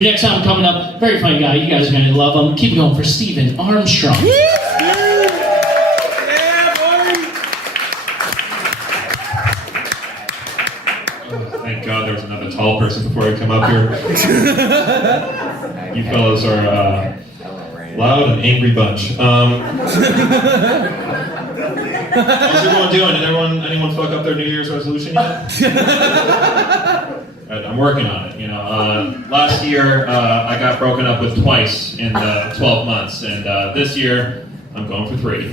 Next time coming up, very funny guy. You guys are going to love him. Keep it going for Stephen Armstrong. Thank God there was another tall person before I come up here. You fellas are loud and angry bunch. How's everyone doing? Did anyone fuck up their New Year's resolution yet? I'm working on it. Last year I got broken up with twice in 12 months, and this year I'm going for 3.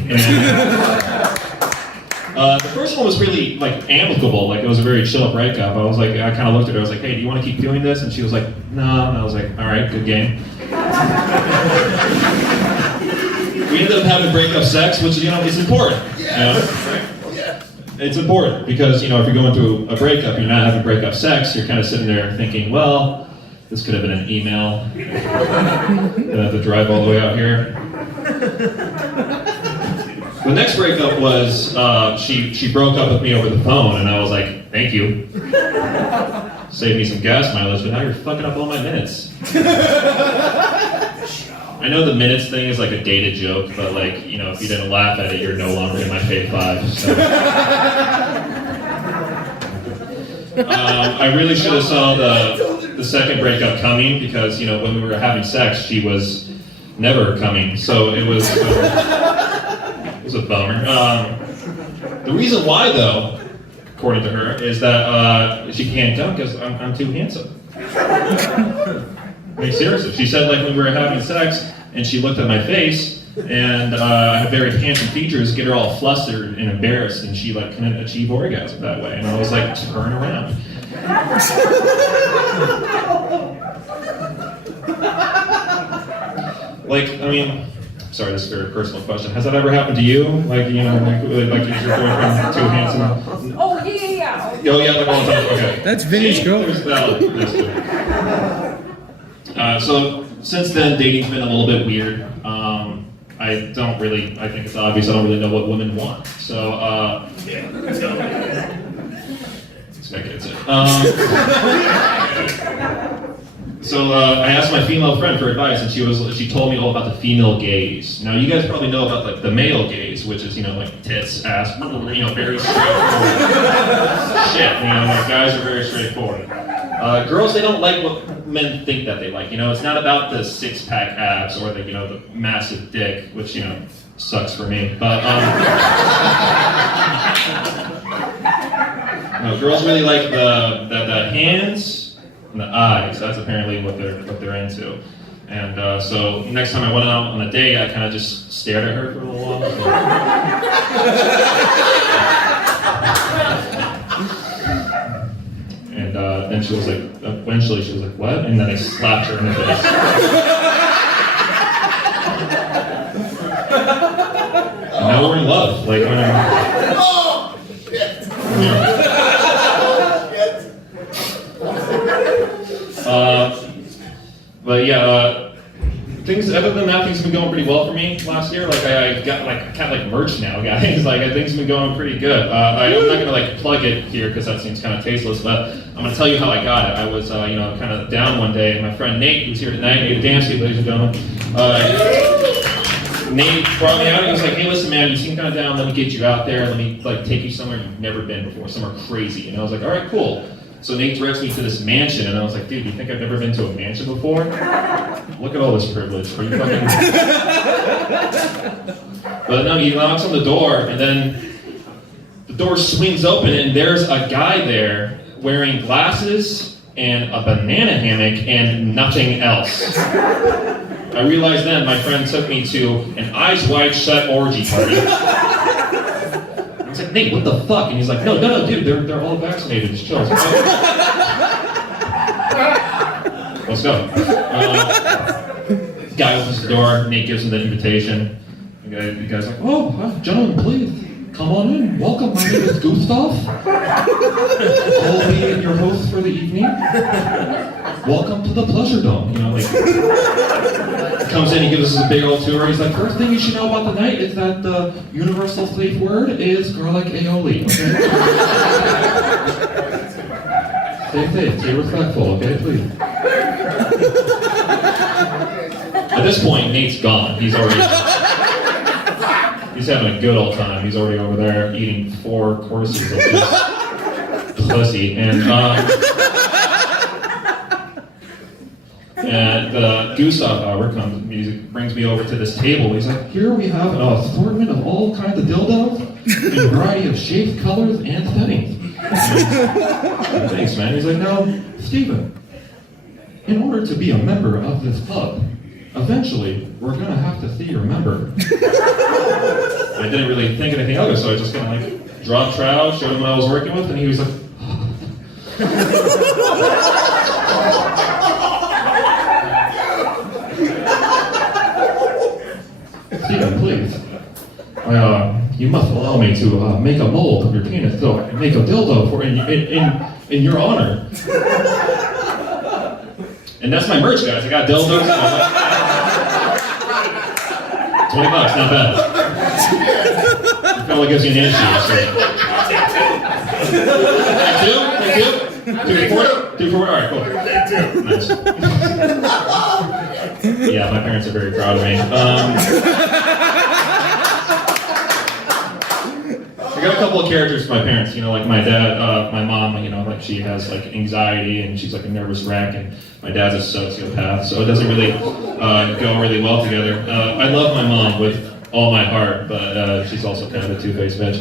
The first one was really amicable. It was a very chill breakup. I kind of looked at her. I was like, "Hey, do you want to keep doing this?" And she was like, "No." And I was like, "All right, good game." We ended up having breakup sex, which is important. It's important because if you're going through a breakup, you're not having breakup sex. You're kind of sitting there thinking, "Well, this could have been an email. Gonna have to drive all the way out here." The next breakup was she broke up with me over the phone, and I was like, "Thank you, save me some gas mileage." But now you're fucking up all my minutes. I know the minutes thing is a dated joke, but if you didn't laugh at it, you're no longer in my Fave 5. So. I really should have saw the second breakup coming because when we were having sex, she was never coming. So it was a bummer. The reason why, though, according to her, is that she can't come because I'm too handsome. I mean, seriously, she said when we were having sex and she looked at my face and I have very handsome features, get her all flustered and embarrassed, and she couldn't achieve orgasm that way. And I was like, turn around. Sorry, this is a very personal question. Has that ever happened to you? Is your boyfriend too handsome? Oh, yeah. Oh, yeah, all the time. Okay. That's Vinny's girl. So since then, dating's been a little bit weird. I think it's obvious I don't really know what women want. So, I asked my female friend for advice, and she told me all about the female gaze. Now, you guys probably know about the male gaze, which is tits, ass, very straightforward shit. Guys are very straightforward. Girls, they don't like what men think that they like. It's not about the six-pack abs or the massive dick, which sucks for me. But no, girls really like the hands and the eyes. That's apparently what they're into. And so next time I went out on a date, I kind of just stared at her for a little while. And then she was eventually she was like, "What?" And then I slapped her in the face. And now we're in love. Things other than that, things have been going pretty well for me last year. I got kind of merch now, guys. Things have been going pretty good. I'm not gonna plug it here because that seems kind of tasteless, but I'm gonna tell you how I got it. I was kind of down one day, and my friend Nate, who's here tonight, Nate Damsky, ladies and gentlemen. Nate brought me out. He was like, "Hey, listen, man, you seem kind of down. Let me get you out there. Let me take you somewhere you've never been before, somewhere crazy." And I was like, "All right, cool." So Nate directs me to this mansion, and I was like, "Dude, you think I've never been to a mansion before? Look at all this privilege. Are you fucking..." But no, he knocks on the door, and then the door swings open, and there's a guy there wearing glasses and a banana hammock and nothing else. I realized then my friend took me to an eyes wide shut orgy party. I was like, "Nate, what the fuck?" And he's like, no, dude, they're all vaccinated. Just chill. Let's go. The guy opens the door. Nate gives him the invitation. The guy's like, "Oh, gentlemen, please come on in. Welcome. My name is Gustav. I'll be your host for the evening. Welcome to the Pleasure Dome." Comes in, he gives us a big old tour. He's like, "First thing you should know about the night is that the universal safe word is garlic aioli. Okay? Stay safe, stay respectful, okay, please." At this point, Nate's gone. He's having a good old time. He's already over there eating 4 courses of just pussy. And Gustav, however, brings me over to this table. He's like, here we have an assortment of all kinds of dildos in a variety of shapes, colors, and settings. Thanks, man. He's like, now, Steven, in order to be a member of this club, eventually, we're going to have to see your member. I didn't really think anything of it, so I just kind of like dropped trout, showed him what I was working with, and he was like, Steven, please. You must allow me to make a mold of your penis so I can make a dildo in your honor. And that's my merch, guys. I got dildos. $20, not bad. It probably gives you an issue. So. Thank you. 2 for 4? All right, cool. Nice. Yeah, my parents are very proud of me. I got a couple of characters for my parents, like my dad, my mom, like she has like anxiety and she's like a nervous wreck, and my dad's a sociopath, so it doesn't really go really well together. I love my mom with all my heart, but she's also kind of a two-faced bitch.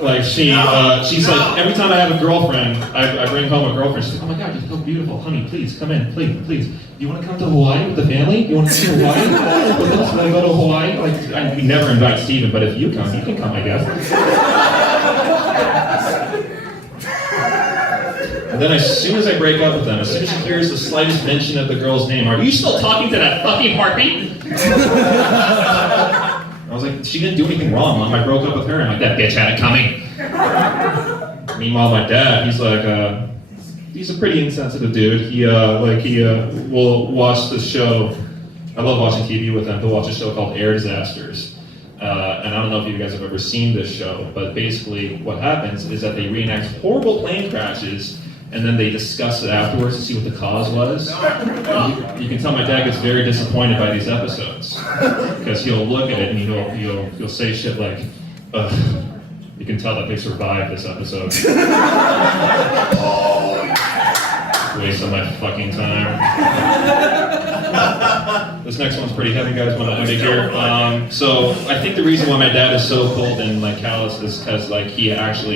Like she's like, every time I have a girlfriend, I bring home a girlfriend, she's like, oh my god, you're so beautiful, honey, please, come in, please. You want to come to Hawaii with the family? You want to come to Hawaii with us when I go to Hawaii? Like, we never invite Steven, but if you come, you can come, I guess. And then as soon as I break up with them, as soon as she hears the slightest mention of the girl's name, are you still talking to that fucking heartbeat? I was like, she didn't do anything wrong, Mom. I broke up with her, and like, that bitch had it coming. Meanwhile, my dad, he's like, he's a pretty insensitive dude. He will watch the show. I love watching TV with him. He'll watch a show called Air Disasters. And I don't know if you guys have ever seen this show, but basically what happens is that they reenact horrible plane crashes, and then they discuss it afterwards to see what the cause was. You can tell my dad gets very disappointed by these episodes, because he'll look at it and he'll say shit like, ugh, you can tell that they survived this episode. Waste of my fucking time. This next one's pretty heavy, guys, when I hear. So I think the reason why my dad is so cold and like callous is because like he lost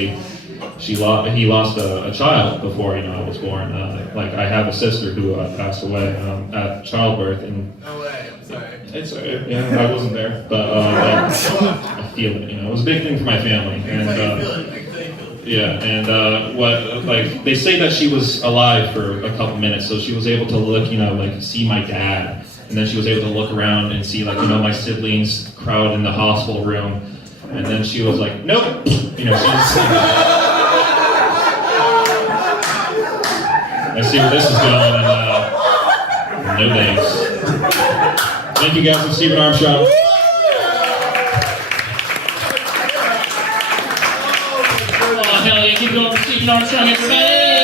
a child before I was born. Like I have a sister who passed away at childbirth, and no way, I'm sorry. It's yeah, I wasn't there, but I feel it. It was a big thing for my family, and yeah, and what like they say that she was alive for a couple minutes, so she was able to look, like see my dad, and then she was able to look around and see like my siblings crowd in the hospital room, and then she was like, nope, she was I see where this is going, and no thanks. Thank you guys from Stephen Armstrong. Oh, hell yeah, keep going for Stephen Armstrong, everybody!